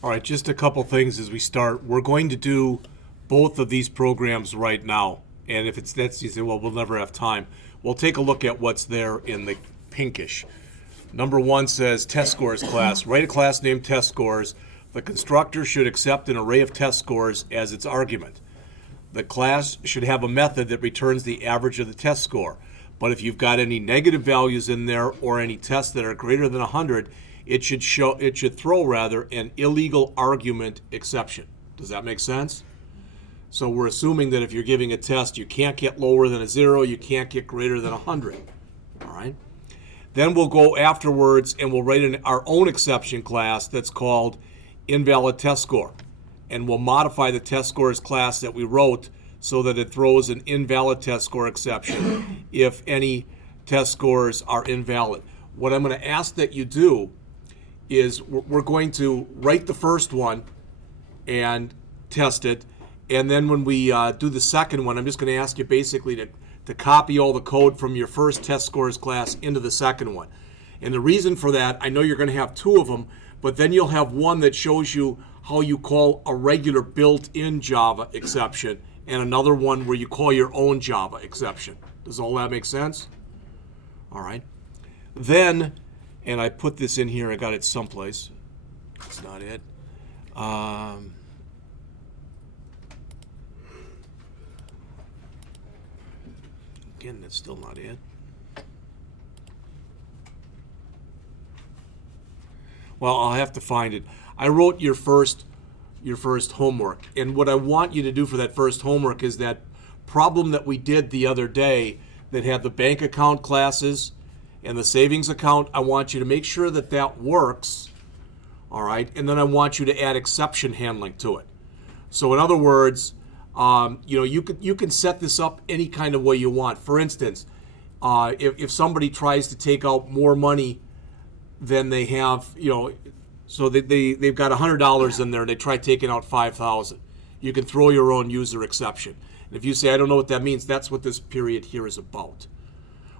All right, just a couple things as we start. We're going to do both of these programs right now. And if it's that's you say, well, we'll never have time. We'll take a look at what's there in the pinkish. Number one says test scores class. Write a class named test scores. The constructor should accept an array of test scores as its argument. The class should have a method that returns the average of the test score. But if you've got any negative values in there or any tests that are greater than 100, it should throw an illegal argument exception. Does that make sense? So we're assuming that if you're giving a test, you can't get lower than a 0, you can't get greater than 100. All right? Then we'll go afterwards and we'll write our own exception class that's called invalid test score. And we'll modify the test scores class that we wrote so that it throws an invalid test score exception if any test scores are invalid. What I'm going to ask that you do is we're going to write the first one and test it. And then when we do the second one, I'm just going to ask you basically to copy all the code from your first test scores class into the second one. And the reason for that, I know you're going to have two of them, but then you'll have one that shows you how you call a regular built-in Java exception and another one where you call your own Java exception. Does all that make sense? All right. Then, and I put this in here, I got it someplace. That's not it. Again, that's still not it. Well, I'll have to find it. I wrote your first homework, and what I want you to do for that first homework is that problem that we did the other day that had the bank account classes and the savings account. I want you to make sure that that works, all right? And then I want you to add exception handling to it. So in other words, you can set this up any kind of way you want. For instance, if somebody tries to take out more money than they have, so they've got $100 in there and they try taking out $5,000, you can throw your own user exception. And if you say, I don't know what that means, that's what this period here is about.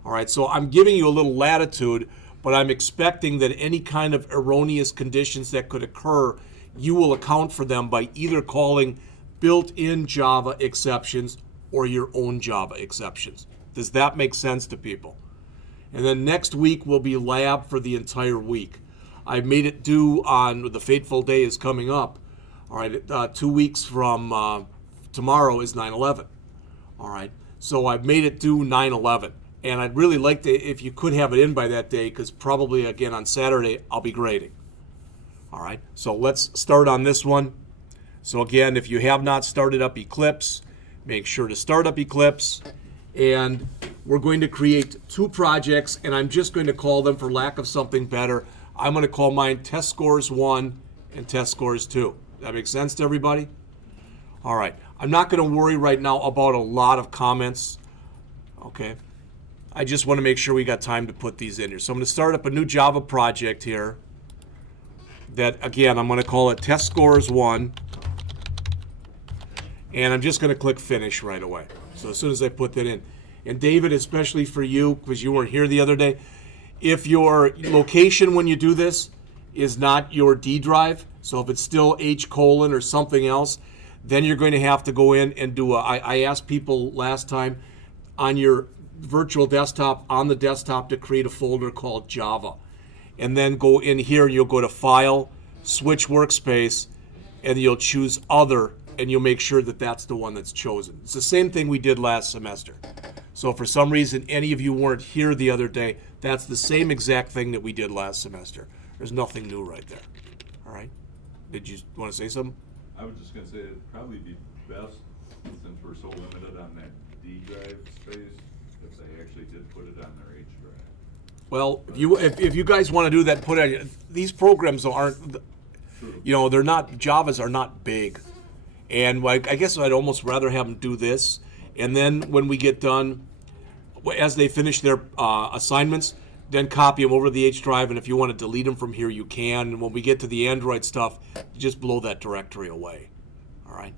All right, so I'm giving you a little latitude, but I'm expecting that any kind of erroneous conditions that could occur, you will account for them by either calling built-in Java exceptions or your own Java exceptions. Does that make sense to people? And then next week will be lab for the entire week. I made it due on the fateful day is coming up. All right, 2 weeks from tomorrow is 9/11. All right, so I've made it due 9/11. And I'd really like to, if you could have it in by that day, because probably, again, on Saturday, I'll be grading. All right, so let's start on this one. So again, if you have not started up Eclipse, make sure to start up Eclipse. And we're going to create two projects, and I'm just going to call them, for lack of something better, I'm going to call mine Test Scores 1 and Test Scores 2. That makes sense to everybody? All right, I'm not going to worry right now about a lot of comments, okay? I just want to make sure we got time to put these in here. So I'm going to start up a new Java project here that, again, I'm going to call it Test Scores 1. And I'm just going to click Finish right away. So as soon as I put that in. And David, especially for you, because you weren't here the other day, if your location when you do this is not your D drive, so if it's still H : or something else, then you're going to have to go in and do I asked people last time on your virtual desktop, on the desktop, to create a folder called Java. And then go in here and you'll go to File, Switch Workspace, and you'll choose Other, and you'll make sure that that's the one that's chosen. It's the same thing we did last semester. So if for some reason any of you weren't here the other day, that's the same exact thing that we did last semester. There's nothing new right there. All right? Did you want to say something? I was just going to say it'd probably be best, since we're so limited on that D drive space, if they actually did put it on their H drive. Well, if you guys want to do that, put it. These programs aren't, they're not, Javas are not big. And I guess I'd almost rather have them do this. And then when we get done, as they finish their assignments, then copy them over to the H drive. And if you want to delete them from here, you can. And when we get to the Android stuff, you just blow that directory away. All right?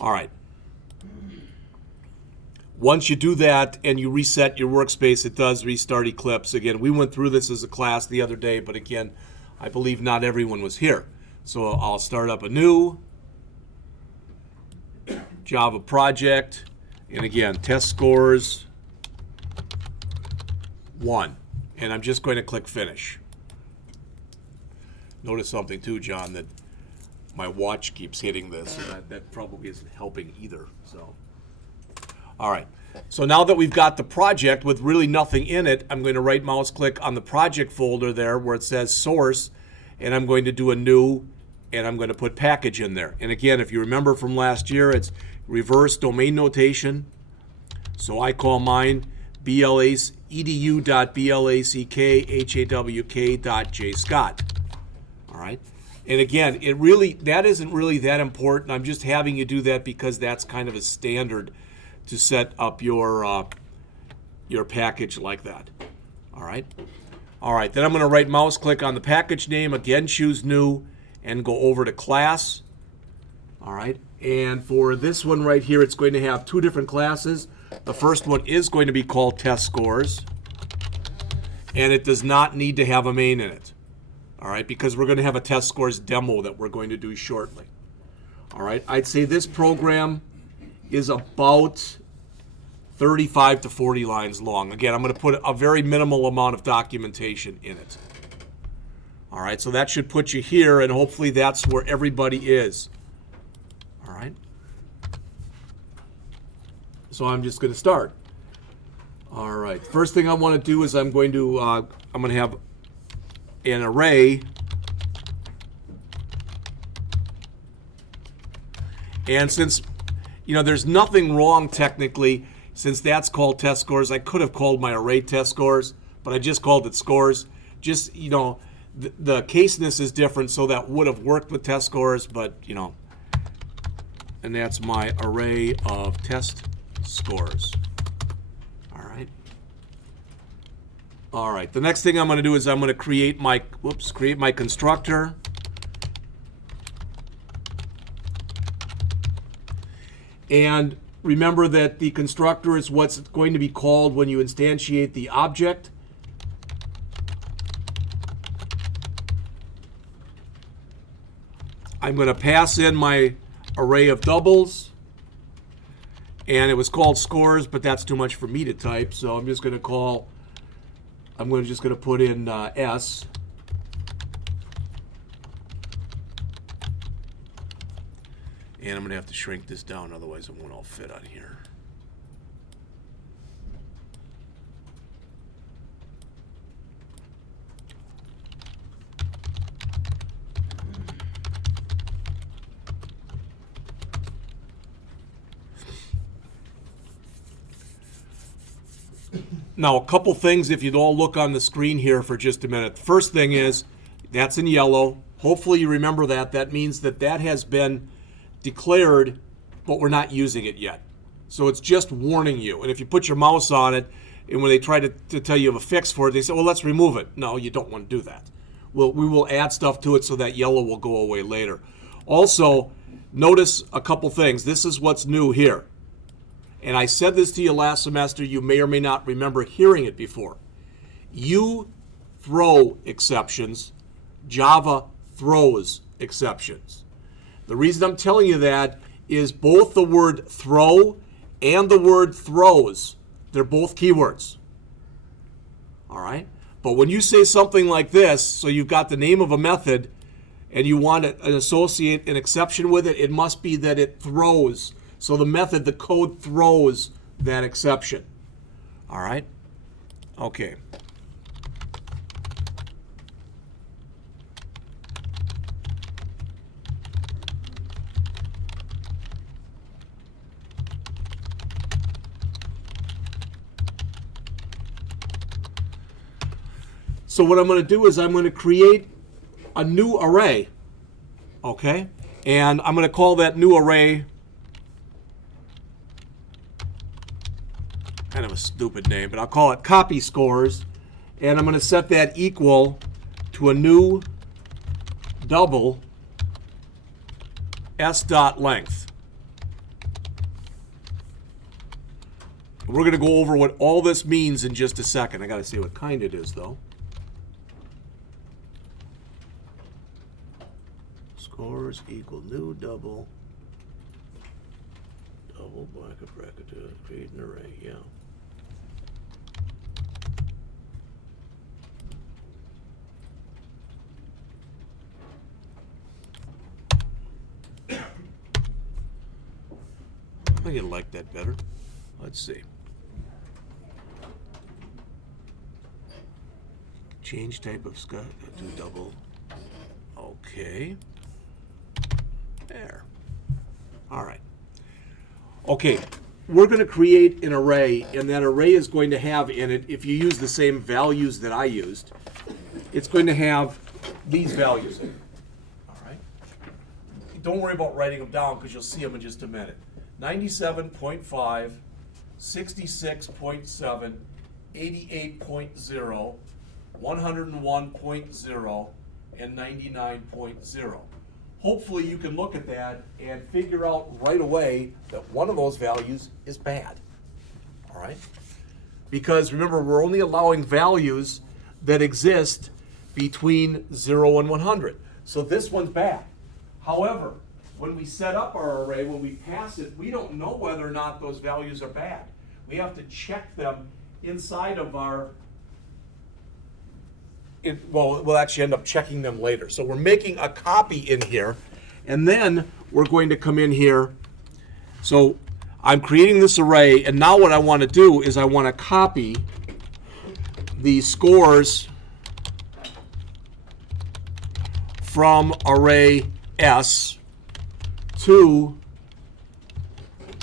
All right. Once you do that and you reset your workspace, it does restart Eclipse. Again, we went through this as a class the other day, but again, I believe not everyone was here. So I'll start up a new Java project. And again, test scores 1. And I'm just going to click finish. Notice something too, John, that my watch keeps hitting this, and that probably isn't helping either. So, all right. So now that we've got the project with really nothing in it, I'm going to right mouse click on the project folder there where it says source, and I'm going to do a new, and I'm going to put package in there. And again, if you remember from last year, it's reverse domain notation. So I call mine edu.blackhawk.jscott. All right. And again, that isn't really that important. I'm just having you do that because that's kind of a standard to set up your package like that. All right. All right. Then I'm going to right mouse click on the package name, again choose new, and go over to class. All right. And for this one right here, it's going to have 2 different classes. The first one is going to be called test scores, and it does not need to have a main in it. All right, because we're going to have a test scores demo that we're going to do shortly. All right, I'd say this program is about 35 to 40 lines long. Again, I'm going to put a very minimal amount of documentation in it. All right, so that should put you here, and hopefully that's where everybody is. All right. So I'm just going to start. All right. First thing I want to do is I'm going to have an array, and since there's nothing wrong technically, since that's called test scores, I could have called my array test scores, but I just called it scores. Just the caseness is different, so that would have worked with test scores, but and that's my array of test scores. All right. The next thing I'm going to do is I'm going to create my constructor. And remember that the constructor is what's going to be called when you instantiate the object. I'm going to pass in my array of doubles. And it was called scores, but that's too much for me to type, so I'm just going to put in S. And I'm going to have to shrink this down, otherwise it won't all fit on here. Now, a couple things, if you'd all look on the screen here for just a minute. The first thing is, that's in yellow. Hopefully you remember that. That means that has been declared, but we're not using it yet. So it's just warning you. And if you put your mouse on it, and when they try to tell you of a fix for it, they say, well, let's remove it. No, you don't want to do that. We will add stuff to it so that yellow will go away later. Also, notice a couple things. This is what's new here. And I said this to you last semester. You may or may not remember hearing it before. You throw exceptions. Java throws exceptions. The reason I'm telling you that is both the word throw and the word throws, they're both keywords. All right? But when you say something like this, so you've got the name of a method and you want to associate an exception with it, it must be that it throws. So the method, the code throws that exception. All right? Okay. So what I'm going to do is I'm going to create a new array. Okay? And I'm going to call that new array, kind of a stupid name, but I'll call it copy scores, and I'm going to set that equal to a new double s.length. We're going to go over what all this means in just a second. I got to see what kind it is, though. Scores equal new double bracket to create an array, yeah. I think you'd like that better. Let's see. Change type of Scott to double. Okay. There. All right. Okay. We're going to create an array, and that array is going to have in it, if you use the same values that I used, it's going to have these values in it. All right. Don't worry about writing them down because you'll see them in just a minute. 97.5, 66.7, 88.0, 101.0, and 99.0. Hopefully you can look at that and figure out right away that one of those values is bad. All right? Because remember, we're only allowing values that exist between 0 and 100. So this one's bad. However, when we set up our array, when we pass it, we don't know whether or not those values are bad. We have to check them inside of our, we'll actually end up checking them later. So we're making a copy in here, and then we're going to come in here. So I'm creating this array, and now what I want to do is I want to copy the scores from array S to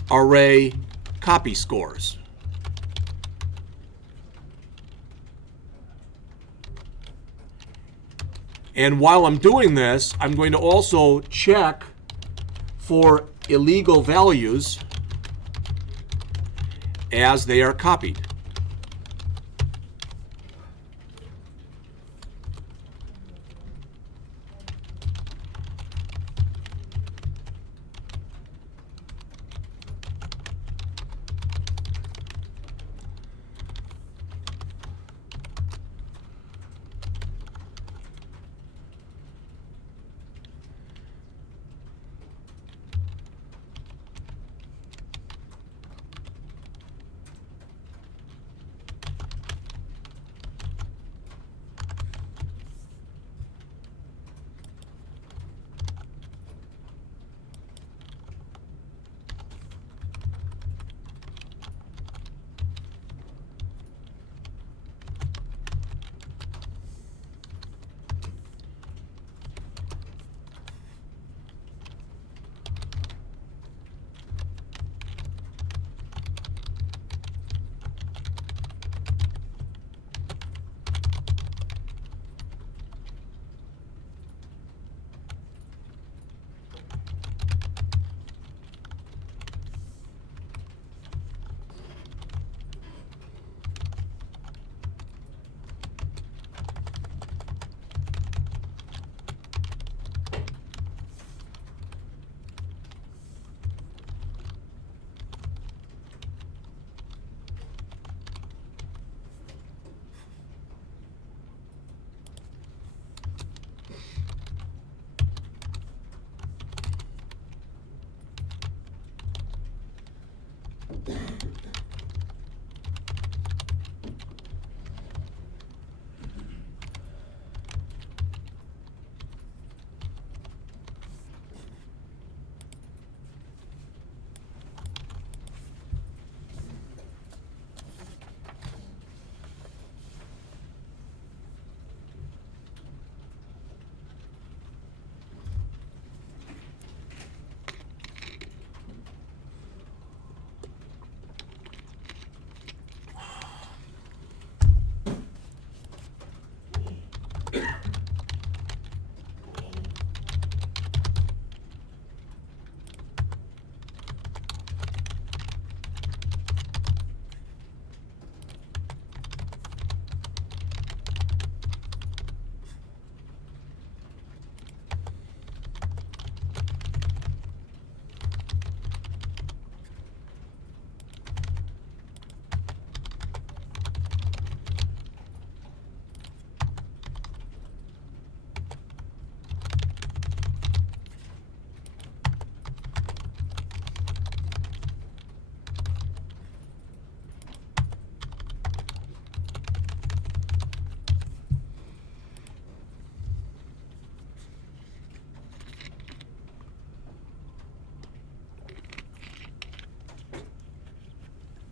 array copy scores. And while I'm doing this, I'm going to also check for illegal values as they are copied.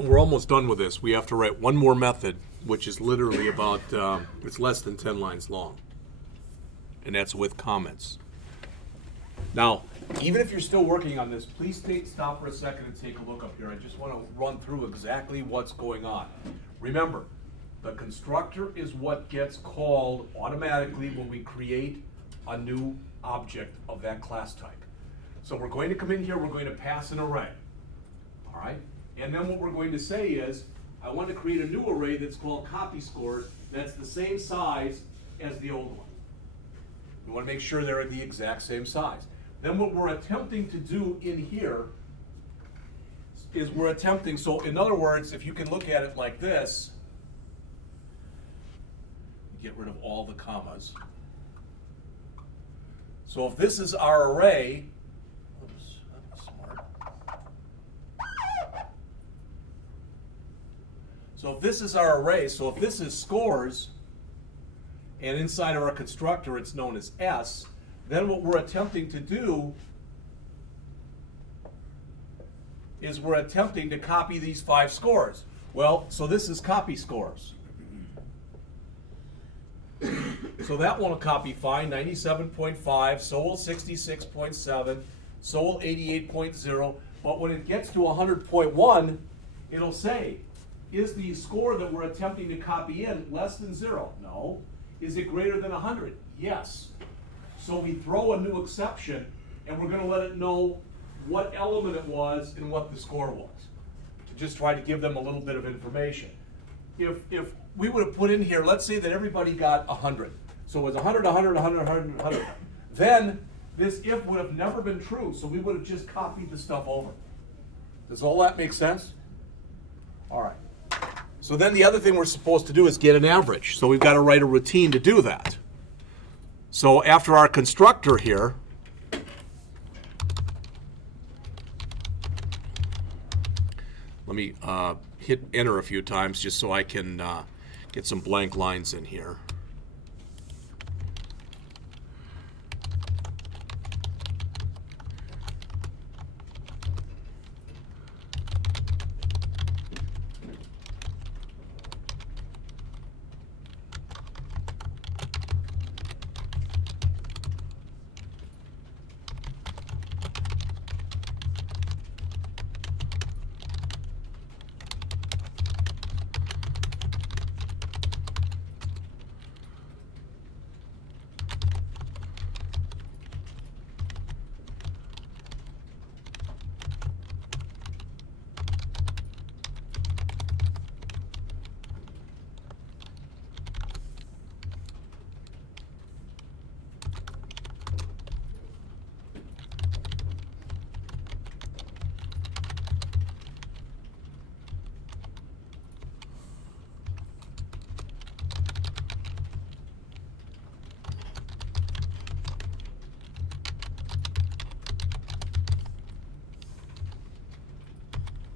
We're almost done with this. We have to write one more method, which is literally about, it's less than 10 lines long. And that's with comments. Now, even if you're still working on this, please stop for a second and take a look up here. I just want to run through exactly what's going on. Remember, the constructor is what gets called automatically when we create a new object of that class type. So we're going to come in here, we're going to pass an array. All right? And then what we're going to say is, I want to create a new array that's called copy scores that's the same size as the old one. We want to make sure they're the exact same size. Then what we're attempting to do in here is we're attempting, so in other words, if you can look at it like this, get rid of all the commas. So if this is our array, oops, that was smart. So if this is our array, so if this is scores, and inside of our constructor it's known as S, then what we're attempting to do is we're attempting to copy these 5 scores. Well, so this is copy scores. So that one will copy fine, 97.5, so will 66.7, so will 88.0, but when it gets to 100.1, it'll say, is the score that we're attempting to copy in less than 0? No. Is it greater than 100? Yes. So we throw a new exception, and we're going to let it know what element it was and what the score was, to just try to give them a little bit of information. If we would have put in here, let's say that everybody got 100. So it was 100, 100, 100, 100, 100. Then this if would have never been true, so we would have just copied the stuff over. Does all that make sense? All right. So then the other thing we're supposed to do is get an average. So we've got to write a routine to do that. So after our constructor here, let me hit enter a few times just so I can get some blank lines in here.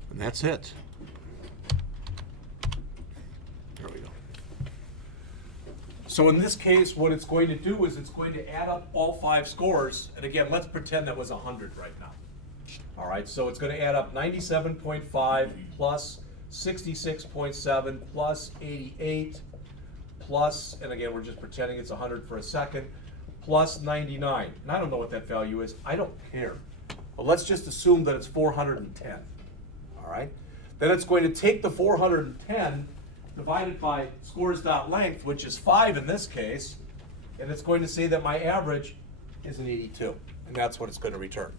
And that's it. There we go. So in this case, what it's going to do is it's going to add up all 5 scores. And again, let's pretend that was 100 right now. All right, so it's going to add up 97.5 plus 66.7 plus 88 plus, and again, we're just pretending it's 100 for a second, plus 99. And I don't know what that value is. I don't care. But let's just assume that it's 410. All right? Then it's going to take the 410 divided by scores.length, which is 5 in this case, and it's going to say that my average is an 82. And that's what it's going to return.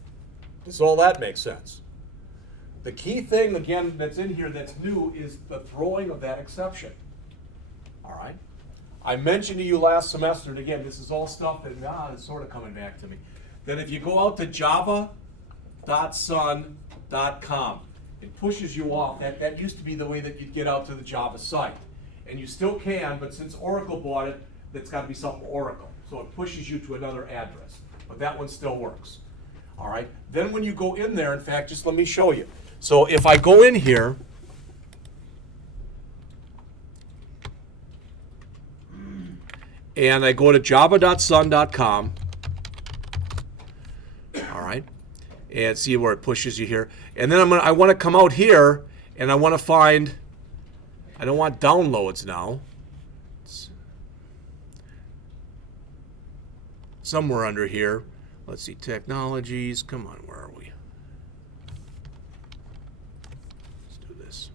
Does all that make sense? The key thing, again, that's in here that's new is the throwing of that exception. All right? I mentioned to you last semester, and again, this is all stuff that is sort of coming back to me, that if you go out to java.sun.com, it pushes you off. That used to be the way that you'd get out to the Java site. And you still can, but since Oracle bought it, that's got to be something Oracle. So it pushes you to another address. But that one still works. All right? Then when you go in there, in fact, just let me show you. So if I go in here, and I go to java.sun.com, all right, and see where it pushes you here. And then I want to come out here, And I want to find, I don't want downloads now. It's somewhere under here. Let's see, technologies. Come on, where are we? Let's do this.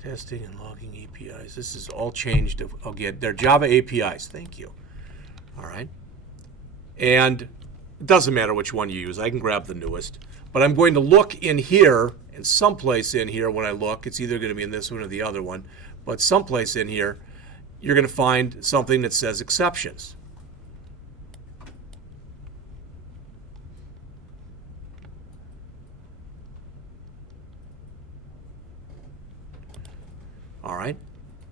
Testing and logging APIs. This is all changed again. They're Java APIs. Thank you. All right. And it doesn't matter which one you use. I can grab the newest. But I'm going to look in here, and someplace in here when I look, it's either going to be in this one or the other one, but someplace in here, you're going to find something that says exceptions. All right.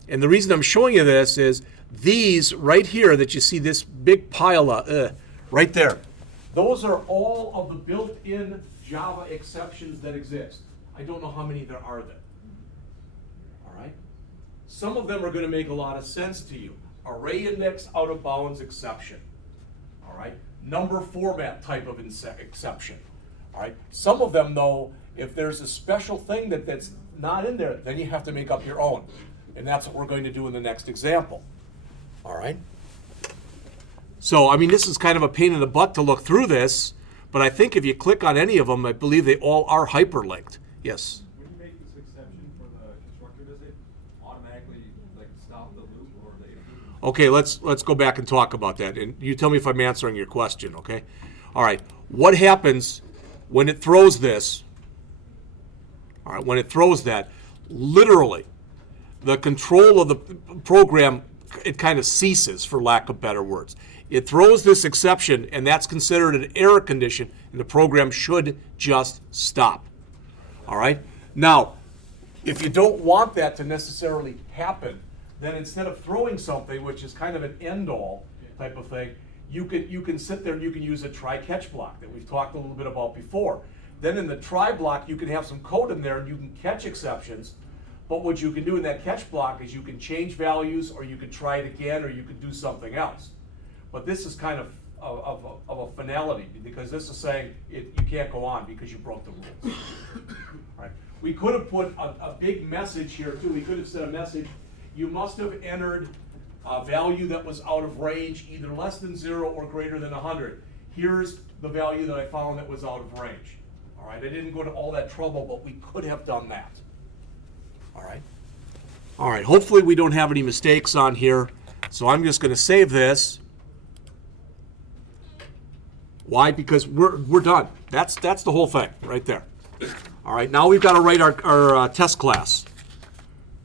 And the reason I'm showing you this is these right here that you see this big pile of, right there. Those are all of the built-in Java exceptions that exist. I don't know how many there are there. All right. Some of them are going to make a lot of sense to you. Array index out of bounds exception. All right. Number format type of exception. All right. Some of them, though, if there's a special thing that's not in there, then you have to make up your own. And that's what we're going to do in the next example. All right. So, I mean, this is kind of a pain in the butt to look through this, but I think if you click on any of them, I believe they all are hyperlinked. Yes? When you make this exception for the constructor, does it automatically like stop the loop, or they? Okay, let's go back and talk about that. And you tell me if I'm answering your question, okay? All right. What happens when it throws this? All right, when it throws that, literally, the control of the program, it kind of ceases, for lack of better words. It throws this exception, and that's considered an error condition, and the program should just stop. All right? Now, if you don't want that to necessarily happen, then instead of throwing something, which is kind of an end-all type of thing, you can sit there and you can use a try-catch block that we've talked a little bit about before. Then in the try block, you can have some code in there, and you can catch exceptions. But what you can do in that catch block is you can change values, or you can try it again, or you can do something else. But this is kind of a finality, because this is saying you can't go on because you broke the rules. Right? We could have put a big message here too. We could have said a message, you must have entered a value that was out of range, either less than 0 or greater than 100. Here's the value that I found that was out of range. All right, I didn't go to all that trouble, but we could have done that. All right. All right, hopefully we don't have any mistakes on here. So I'm just going to save this. Why? Because we're done. That's the whole thing right there. All right, now we've got to write our test class.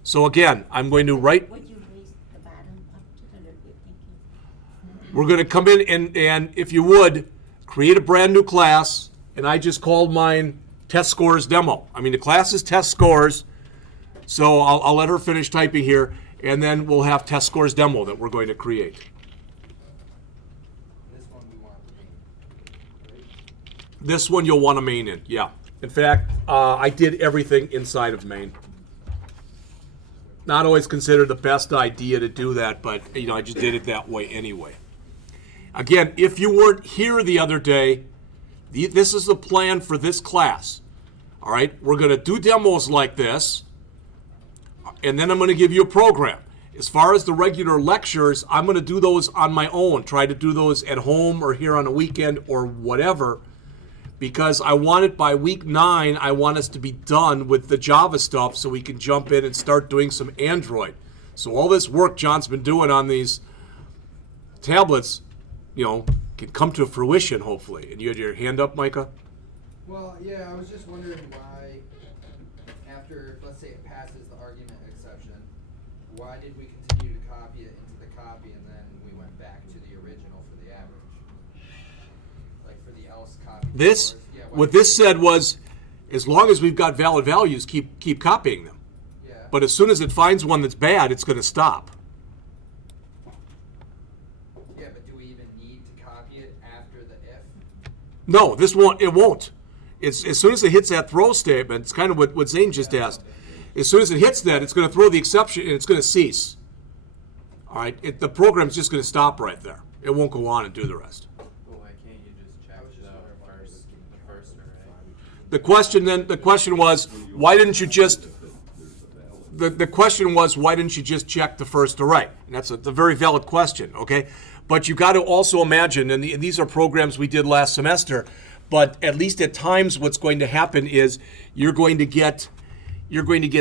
So again, I'm going to write. Would you raise the bottom up to the thinking? We're going to come in and if you would, create a brand new class, and I just called mine Test Scores Demo. I mean, the class is Test Scores, so I'll let her finish typing here, and then we'll have Test Scores Demo that we're going to create. This one we want to main, right? This one you'll want a main in, yeah. In fact, I did everything inside of main. Not always considered the best idea to do that, but I just did it that way anyway. Again, if you weren't here the other day, this is the plan for this class. All right, we're going to do demos like this, and then I'm going to give you a program. As far as the regular lectures, I'm going to do those on my own. Try to do those at home or here on a weekend or whatever, because I want it by week 9, I want us to be done with the Java stuff so we can jump in and start doing some Android. So all this work John's been doing on these tablets, can come to fruition, hopefully. And you had your hand up, Micah? Well, yeah, I was just wondering why, after, let's say it passes the argument exception, why did we continue to copy it into the copy and then we went back to the original for the average? Like for the else copy. This, yeah, what this said was, as long as we've got valid values, keep copying them. Yeah. But as soon as it finds one that's bad, it's going to stop. Yeah, but do we even need to copy it after the if? No, it won't. It's as soon as it hits that throw statement, it's kind of what Zane just asked. As soon as it hits that, it's going to throw the exception and it's going to cease. All right, the program's just going to stop right there. It won't go on and do the rest. Well, why can't you just the question was, why didn't you just, the question was, why didn't you just check the first array? And that's a very valid question, okay? But you got to also imagine, and these are programs we did last semester, but at least at times what's going to happen is you're going to get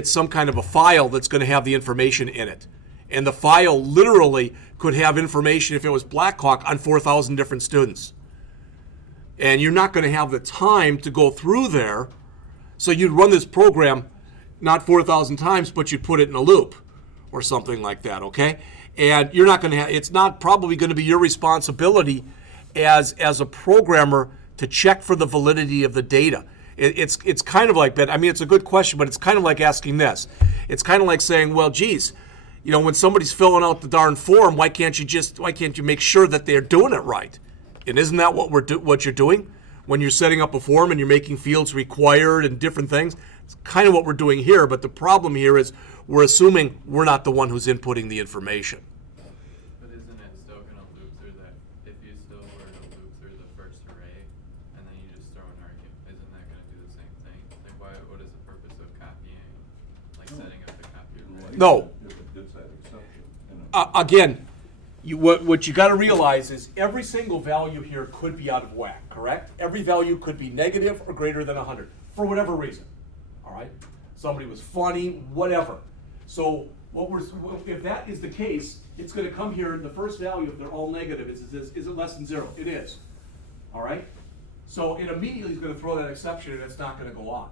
some kind of a file that's going to have the information in it. And the file literally could have information, if it was Blackhawk, on 4,000 different students. And you're not going to have the time to go through there. So you'd run this program not 4,000 times, but you'd put it in a loop or something like that, okay? And you're not going to have, it's not probably going to be your responsibility as a programmer to check for the validity of the data. It's kind of like that. I mean, it's a good question, but it's kind of like asking this. It's kind of like saying, well, geez, you know, when somebody's filling out the darn form, why can't you make sure that they're doing it right? And isn't that what you're doing when you're setting up a form and you're making fields required and different things? It's kind of what we're doing here, but the problem here is we're assuming we're not the one who's inputting the information. But isn't it still going to loop through that? If you still were to loop through the first array and then you just throw an argument, isn't that going to do the same thing? Like, what is the purpose of copying, like setting up the copy array? No. If it gets that exception. Again, what you got to realize is every single value here could be out of whack, correct? Every value could be negative or greater than 100 for whatever reason. All right? Somebody was funny, whatever. So if that is the case, it's going to come here. The first value, if they're all negative, is it less than 0? It is. All right? So it immediately is going to throw that exception, and it's not going to go on.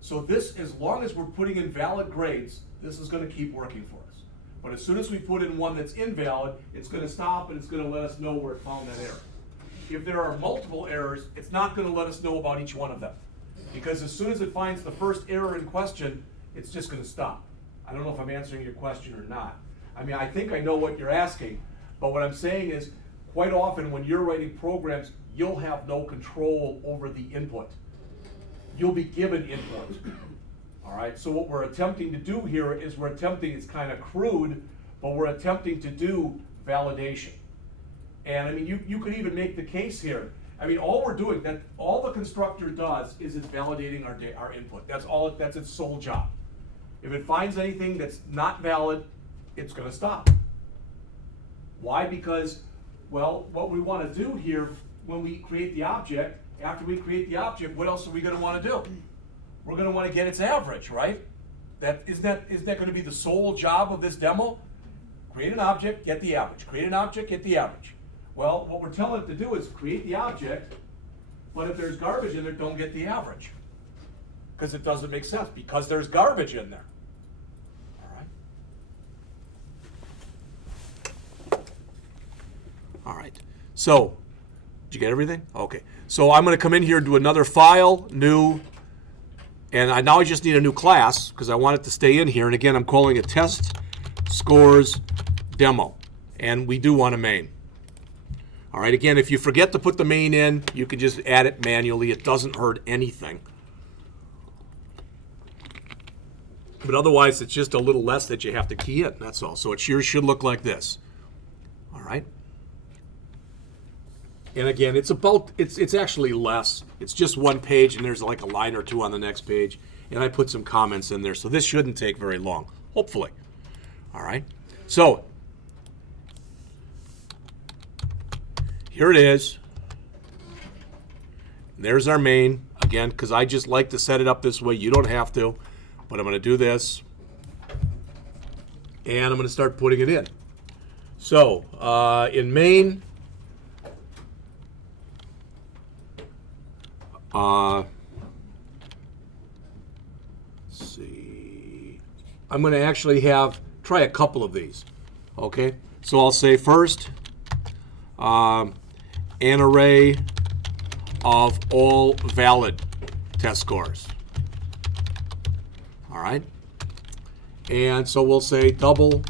So this, as long as we're putting in valid grades, this is going to keep working for us. But as soon as we put in one that's invalid, it's going to stop and it's going to let us know where it found that error. If there are multiple errors, it's not going to let us know about each one of them. Because as soon as it finds the first error in question, it's just going to stop. I don't know if I'm answering your question or not. I mean, I think I know what you're asking, but what I'm saying is, quite often when you're writing programs, you'll have no control over the input. You'll be given input. All right, so what we're attempting to do here is it's kind of crude, but we're attempting to do validation. And I mean, you could even make the case here. I mean, all the constructor does is it's validating our input. That's its sole job. If it finds anything that's not valid, it's going to stop. Why? Because, well, what we want to do here when we create the object, after we create the object, what else are we going to want to do? We're going to want to get its average, right? Isn't that going to be the sole job of this demo? Create an object, get the average. Create an object, get the average. Well, what we're telling it to do is create the object, but if there's garbage in there, don't get the average. Because it doesn't make sense, because there's garbage in there. All right. So, did you get everything? Okay. So I'm going to come in here and do another file, new, and now I just need a new class because I want it to stay in here. And again, I'm calling it test scores demo. And we do want a main. All right, again, if you forget to put the main in, you can just add it manually. It doesn't hurt anything. But otherwise, it's just a little less that you have to key in, that's all. So it sure should look like this. All right. And again, it's actually less. It's just one page, and there's like a line or two on the next page. And I put some comments in there, so this shouldn't take very long, hopefully. All right. So here it is. There's our main. Again, because I just like to set it up this way. You don't have to, but I'm going to do this. And I'm going to start putting it in. So in main, let's see. I'm going to actually try a couple of these. Okay. So I'll say first, an array of all valid test scores. All right. And so we'll say double.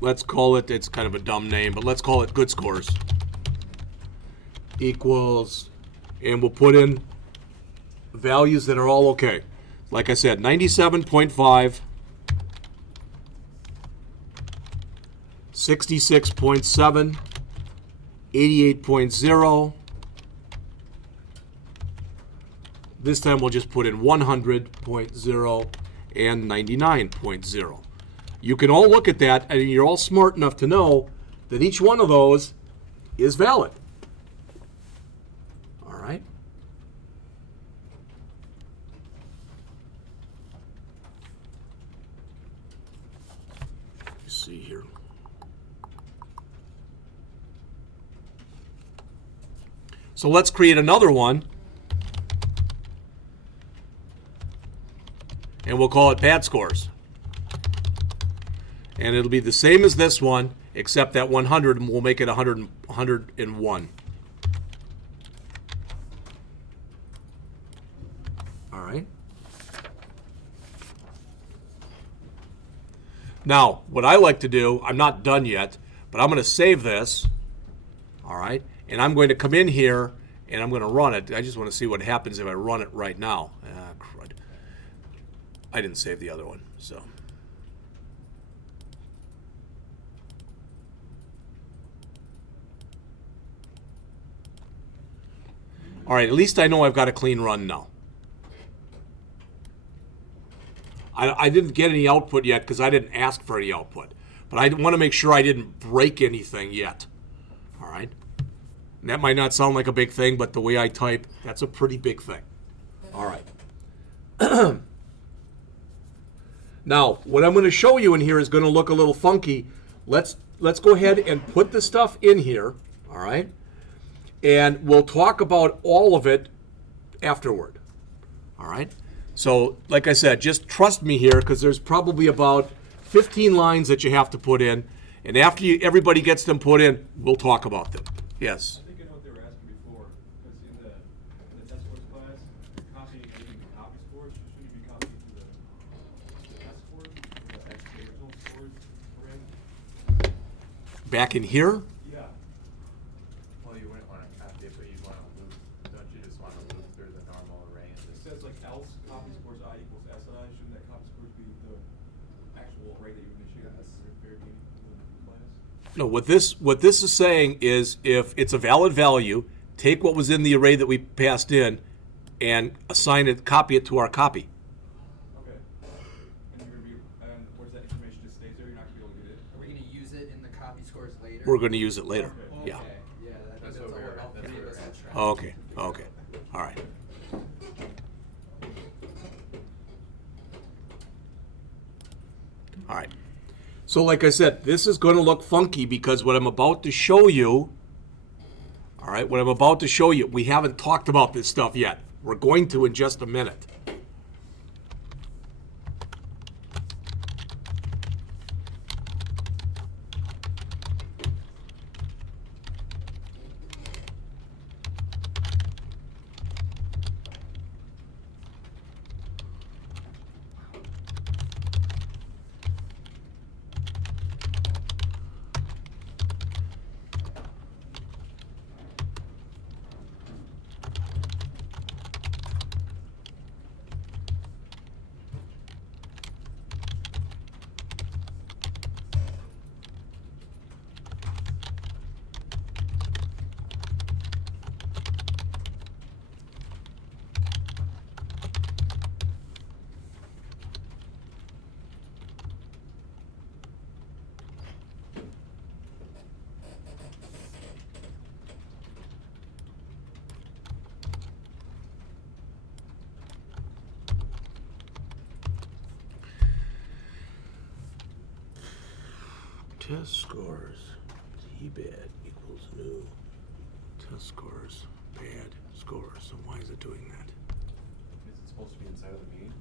Let's call it, it's kind of a dumb name, but let's call it good scores. Equals, and we'll put in values that are all okay. Like I said, 97.5, 66.7, 88.0, This time we'll just put in 100.0 and 99.0. You can all look at that, and you're all smart enough to know that each one of those is valid. All right? Let's see here. So let's create another one. And we'll call it bad scores. And it'll be the same as this one, except that 100, and we'll make it 101. All right. Now, what I like to do, I'm not done yet, but I'm going to save this. All right. And I'm going to come in here and I'm going to run it. I just want to see what happens if I run it right now. Crud. I didn't save the other one, so. All right, at least I know I've got a clean run now. I didn't get any output yet because I didn't ask for any output. But I want to make sure I didn't break anything yet. All right? And that might not sound like a big thing, but the way I type, that's a pretty big thing. All right. Now, what I'm going to show you in here is going to look a little funky. Let's go ahead and put the stuff in here, all right? And we'll talk about all of it afterward, all right? So, like I said, just trust me here because there's probably about 15 lines that you have to put in. And after everybody gets them put in, we'll talk about them. Yes? I think I know what they were asking before, because in the test scores class, copying anything to copy scores, shouldn't you be copying to the test scores, or the original scores array? Back in here? Yeah. Well, you wouldn't want to copy it, but you'd want to loop. Don't you just want to loop through the normal array and It just says like else copy scores I equals SI, shouldn't that copy scores be the actual array that you initiated at the very beginning of the class? No, what this is saying is if it's a valid value, take what was in the array that we passed in and assign it, copy it to our copy. Okay. And you're gonna be, and where's that information just stays there? You're not gonna be able to get it? Are we gonna use it in the copy scores later? We're going to use it later. Okay. Yeah. Yeah, That's that's what all we're- all that's three what of us we're are at. trying Okay. to Okay. All right. All right. So like I said, this is going to look funky because what I'm about to show you, all right, what I'm about to show you, we haven't talked about this stuff yet. We're going to in just a minute. Test scores, T-bad equals new. Test scores, bad scores. So why is it doing that? Is it supposed to be inside of the main?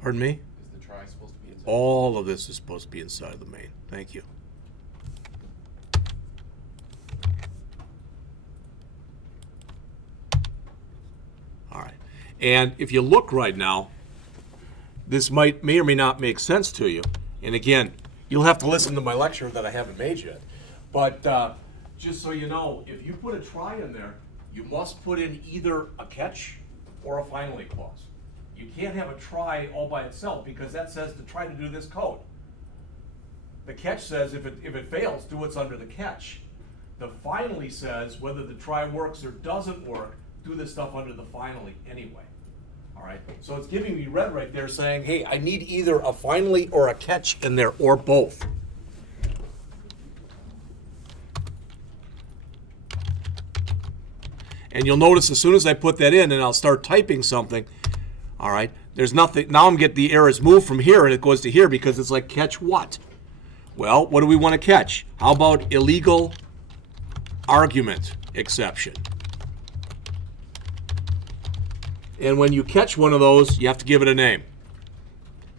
Pardon me? Is the try supposed to be inside? All of this is supposed to be inside of the main. Thank you. All right. And if you look right now, this may or may not make sense to you. And again, you'll have to listen to my lecture that I haven't made yet. But just so you know, if you put a try in there, you must put in either a catch or a finally clause. You can't have a try all by itself because that says to try to do this code. The catch says if it fails, do what's under the catch. The finally says whether the try works or doesn't work, do this stuff under the finally anyway. All right, so it's giving me red right there saying, hey, I need either a finally or a catch in there, or both. And you'll notice as soon as I put that in and I'll start typing something, all right, there's nothing. Now I'm getting the errors moved from here and it goes to here because it's like, catch what? Well, what do we want to catch? How about illegal argument exception? And when you catch one of those, you have to give it a name.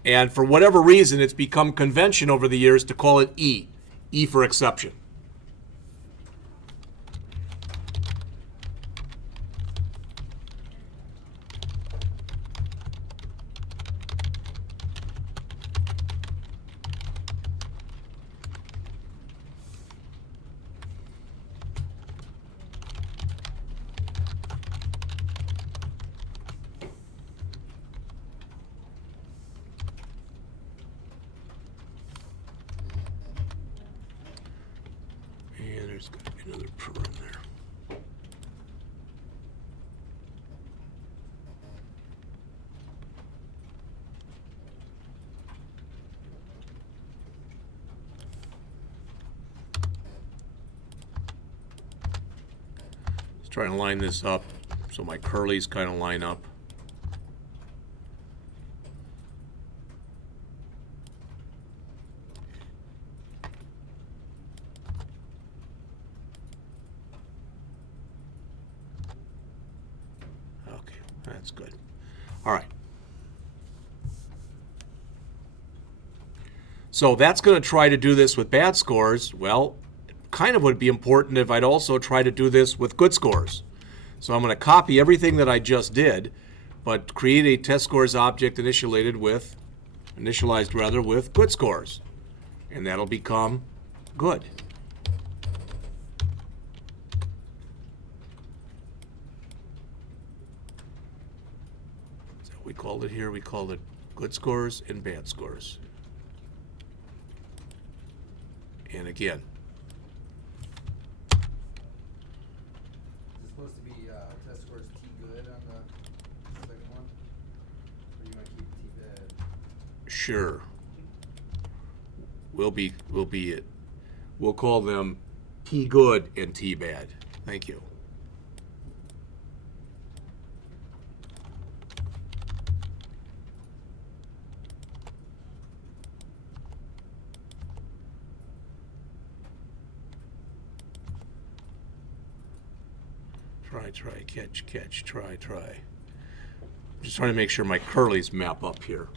And for whatever reason, it's become convention over the years to call it E. E for exception. And there's got to be another per in there. Let's try and line this up so my curlies kind of line up. Okay, that's good. All right. So that's going to try to do this with bad scores. Well, it kind of would be important if I'd also try to do this with good scores. So I'm going to copy everything that I just did, but create a test scores object initialized with good scores. And that'll become good. So we called it here, we called it good scores and bad scores. And again, Is it supposed to be test scores T good on the second one? Or you want to keep T bad? sure, we'll call them T good and T bad. Thank you. Try, catch, try. Just trying to make sure my curlies map up here.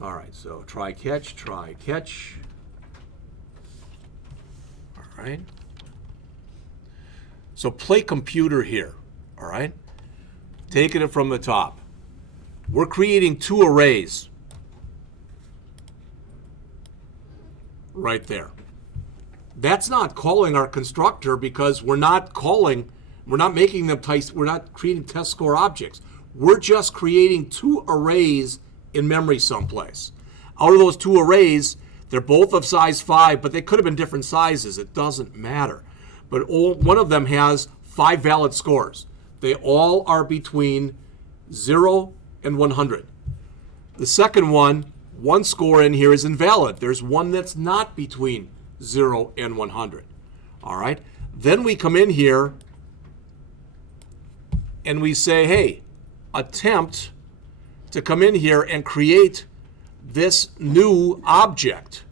All right, so try, catch. All right. So play computer here, all right? Taking it from the top. We're creating two arrays. Right there. That's not calling our constructor because we're not making them we're not creating test score objects. We're just creating two arrays in memory someplace. Out of those two arrays, they're both of size 5, but they could have been different sizes. It doesn't matter. But one of them has 5 valid scores. They all are between 0 and 100. The second one score in here is invalid. There's one that's not between 0 and 100. All right. Then we come in here and we say, hey, attempt to come in here and create this new object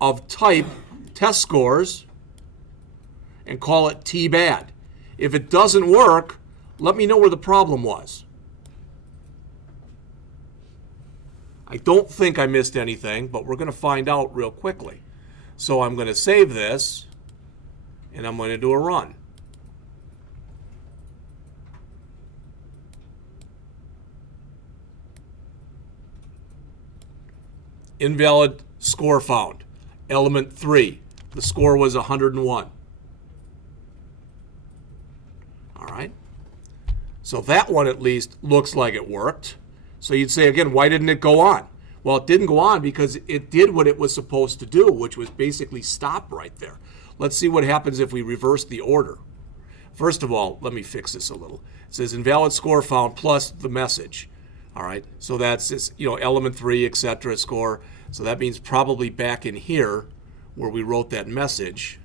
of type test scores and call it T-bad. If it doesn't work, let me know where the problem was. I don't think I missed anything, but we're going to find out real quickly. So I'm going to save this, and I'm going to do a run. Invalid score found. Element 3. The score was 101. All right. So that one at least looks like it worked. So you'd say again, why didn't it go on? Well, it didn't go on because it did what it was supposed to do, which was basically stop right there. Let's see what happens if we reverse the order. First of all, let me fix this a little. It says invalid score found plus the message. All right, so that's this, element 3, etc. score. So that means probably back in here where we wrote that message.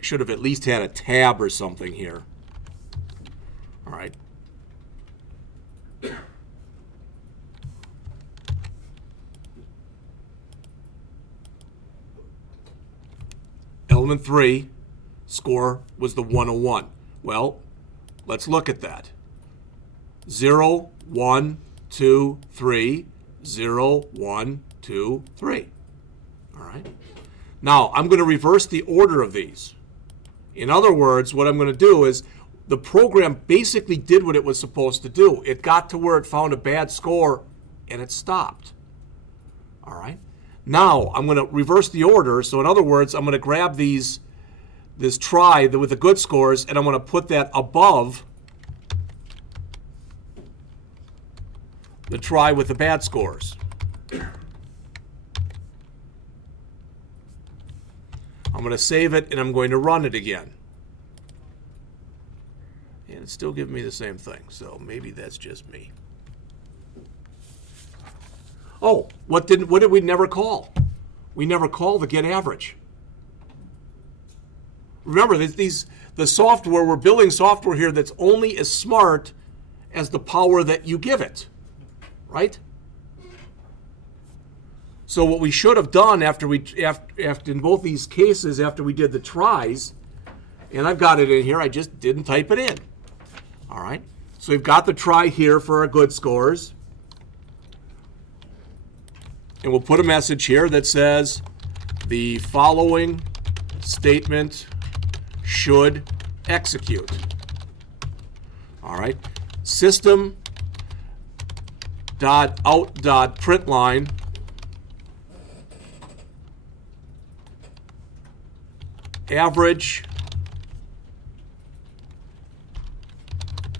Should have at least had a tab or something here. All right. Element 3 score was the 101. Well, let's look at that. 0, 1, 2, 3, 0, 1, 2, 3. All right. Now, I'm going to reverse the order of these. In other words, what I'm going to do is the program basically did what it was supposed to do. It got to where it found a bad score, and it stopped. All right. Now, I'm going to reverse the order. So in other words, I'm going to grab this try with the good scores, and I'm going to put that above the try with the bad scores. I'm going to save it, and I'm going to run it again. And it's still giving me the same thing, so maybe that's just me. Oh, what did we never call? We never call the get average. Remember, the software, we're building software here that's only as smart as the power that you give it, right? So what we should have done after in both these cases, after we did the tries, and I've got it in here, I just didn't type it in. All right, so we've got the try here for our good scores. And we'll put a message here that says the following statement should execute. All right, system.out.println average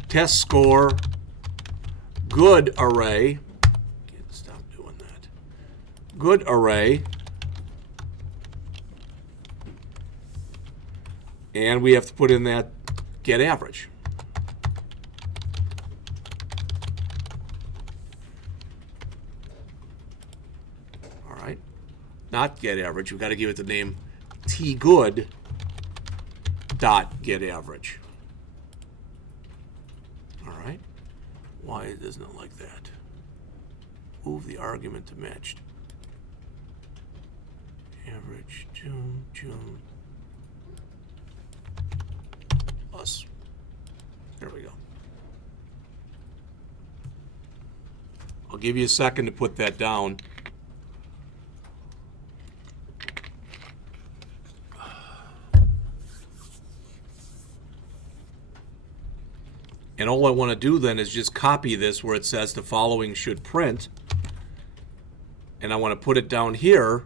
test score good array. Can't stop doing that. Good array. And we have to put in that get average. All right. Not get average. We've got to give it the name tgood dot get average. All right. Why isn't it like that? Move the argument to matched. Average June plus. There we go. I'll give you a second to put that down. And all I want to do then is just copy this where it says the following should print. And I want to put it down here,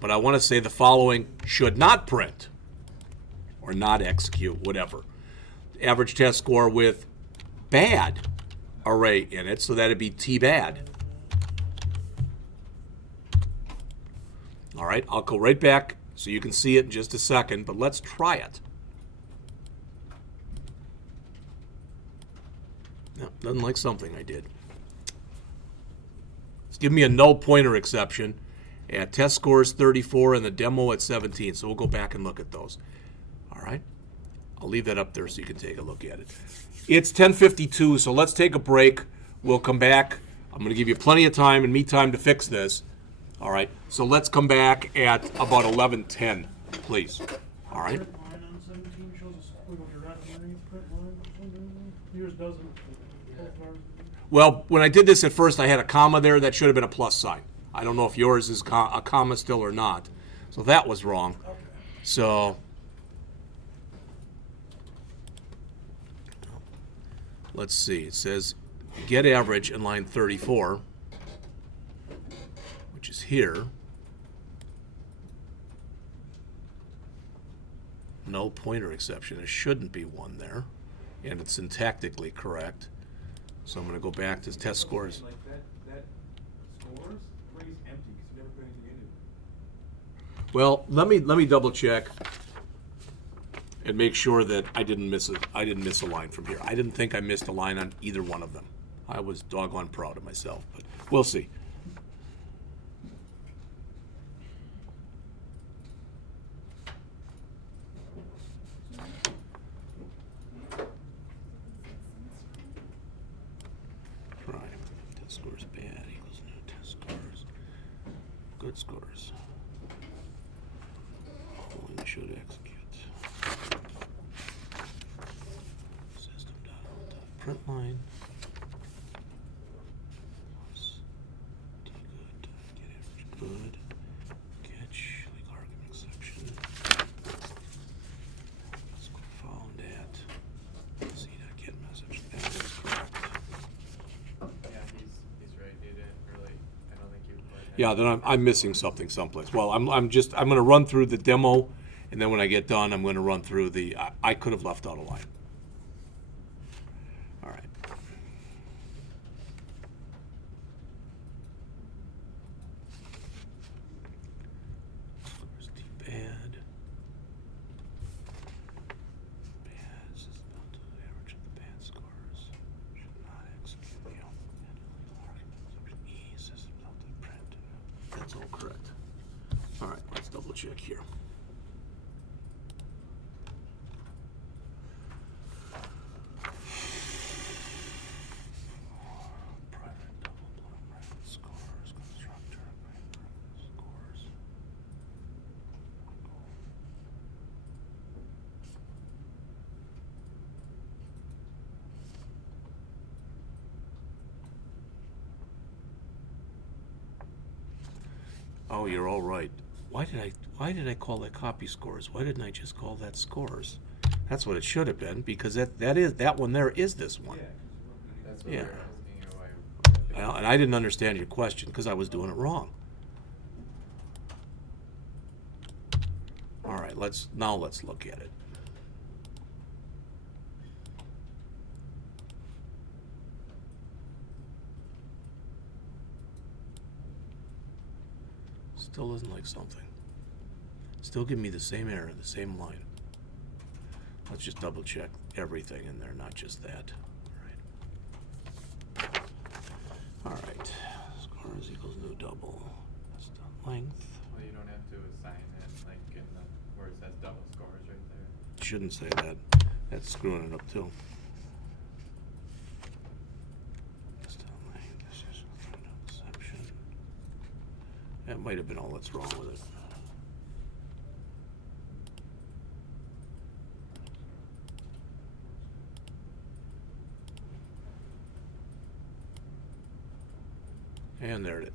but I want to say the following should not print or not execute, whatever. Average test score with bad array in it, so that'd be tbad. All right, I'll go right back so you can see it in just a second, but let's try it. No, doesn't like something I did. It's giving me a null pointer exception at test scores 34 and the demo at 17. So we'll go back and look at those. All right. I'll leave that up there so you can take a look at it. It's 10:52, so let's take a break. We'll come back. I'm going to give you plenty of time and me time to fix this. All right. So let's come back at about 11:10, please. All right. Print line on 17 shows a squiggle right underneath print line. Yours doesn't. Both ours do. Well, when I did this at first, I had a comma there. That should have been a plus sign. I don't know if yours is a comma still or not. So that was wrong. Okay. So let's see. It says get average in line 34, which is here. No pointer exception. There shouldn't be one there. And it's syntactically correct. So I'm going to go back to test scores. Like that scores, array's empty because you never put anything in it. Well, let me double check and make sure that I didn't miss a line from here. I didn't think I missed a line on either one of them. I was doggone proud of myself, but we'll see. Prime test scores bad equals new test scores. Good scores. Only should execute. Print line. Good, get average, good. Catch, legal argument exception. Score found at. See that get message. That is correct. Yeah, he's right. He didn't really. I don't think you quite had. Yeah, then I'm missing something someplace. Well, I'm gonna run through the demo, and then when I get done, I'm gonna run through the. I could have left out a line. All right. Scores D bad. Bad is not the average of the bad scores. Should not execute the argument. E system not the print. That's all correct. All right, let's double check here. Private double blind scores, constructor, scores. Oh, you're all right. Why did I call that copy scores? Why didn't I just call that scores? That's what it should have been, because that one there is this one. That's what Yeah. we were asking you why. Well, and I didn't understand your question because I was doing it wrong. All right, let's look at it. Still doesn't like something. Still give me the same error, the same line. Let's just double check everything in there, not just that. All right. All right. Scores equals new double. That's the length. Well, you don't have to assign it like in the where it says double scores right there. Shouldn't say that. That's screwing it up too. That's the length. This is no exception. That might have been all that's wrong with it. And there it is.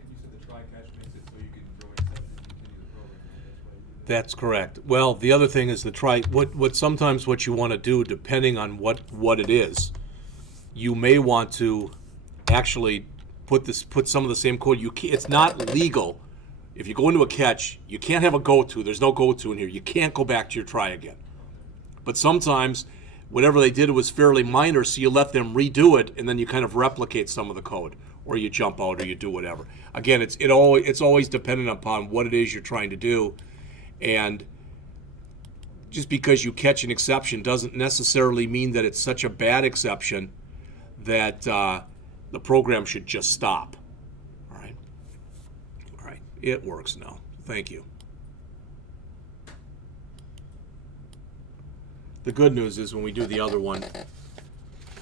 And you said the try catch makes it so you can throw exception and continue the program, right? That's why you do that. That's correct. Well, the other thing is the try. What you want to do, depending on what it is, you may want to actually put some of the same code. It's not legal. If you go into a catch, you can't have a go-to. There's no go-to in here. You can't go back to your try again. But sometimes, whatever they did was fairly minor, so you let them redo it, and then you kind of replicate some of the code, or you jump out, or you do whatever. Again, it's always dependent upon what it is you're trying to do, and just because you catch an exception doesn't necessarily mean that it's such a bad exception that the program should just stop. All right. All right. It works now. Thank you. The good news is when we do the other one,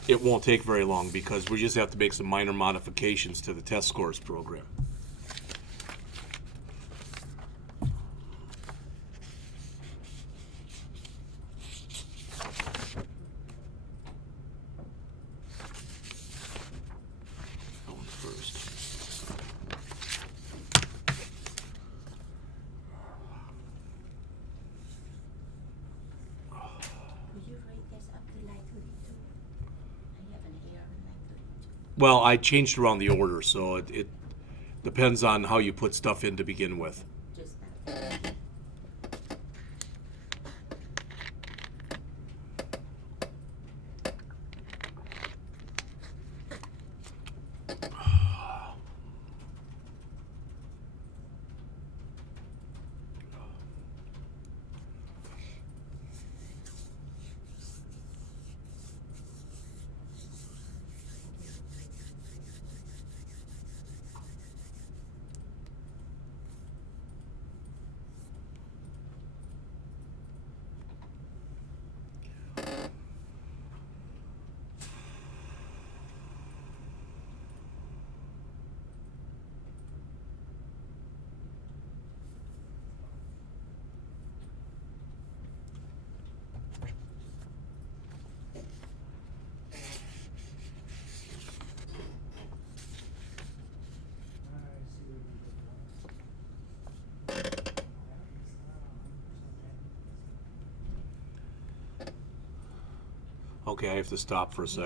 it won't take very long because we just have to make some minor modifications to the test scores program. Going first. Could you write this up to line 32? I have an Well, I changed around the order, so it depends on how you put stuff in to begin with. Just that. Okay, I have to stop for a sec.